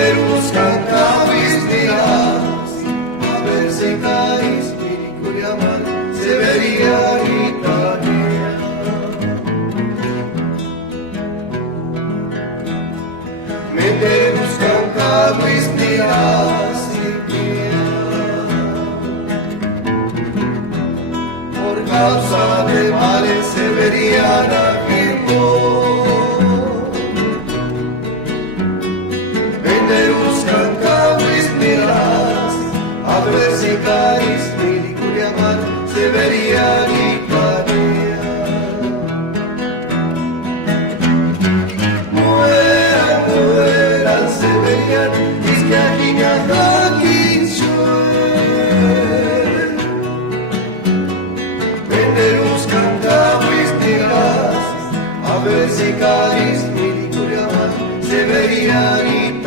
Menderuskan kawis dias, a ver si caís, Mirikuriaman, Severia Italia. Menderuskan kawis dias, por causa de males Severiana firmó. Menderuskan kawis dias, a ver si caís, Mirikuriaman, Severia Italia. Mueran Severian, Izquiaquiña Jaquinchuel. Menderuskan kawis dias, a ver si caís, Mirikuriaman, Severia Italia.